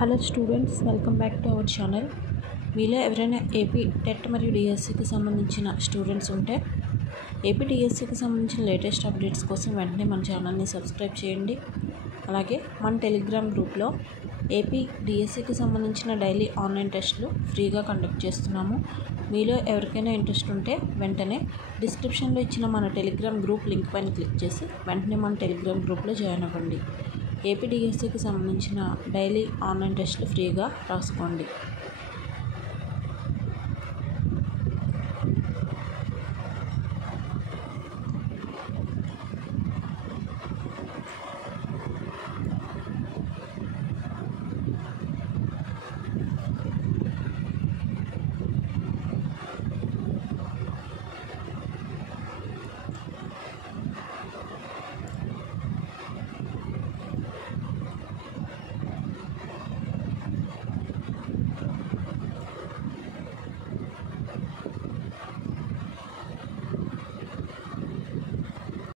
Hello students, welcome back to our channel. మీలో ఎవరైనా AP TET మరియు డిఎస్సికి సంబంధించిన స్టూడెంట్స్ ఉంటే ఏపీ డిఎస్సికి సంబంధించిన లేటెస్ట్ అప్డేట్స్ కోసం వెంటనే మన ఛానల్ని సబ్స్క్రైబ్ చేయండి. అలాగే మన టెలిగ్రామ్ గ్రూప్లో ఏపీ డిఎస్సికి సంబంధించిన డైలీ ఆన్లైన్ టెస్టులు ఫ్రీగా కండక్ట్ చేస్తున్నాము. మీలో ఎవరికైనా ఇంట్రెస్ట్ ఉంటే వెంటనే డిస్క్రిప్షన్లో ఇచ్చిన మన టెలిగ్రామ్ గ్రూప్ లింక్ పైన క్లిక్ చేసి వెంటనే మన టెలిగ్రామ్ గ్రూప్లో జాయిన్ అవ్వండి. ఏపీ డిఎస్సికి సంబంధించిన డైలీ ఆన్లైన్ టెస్టులు ఫ్రీగా రాసుకోండి.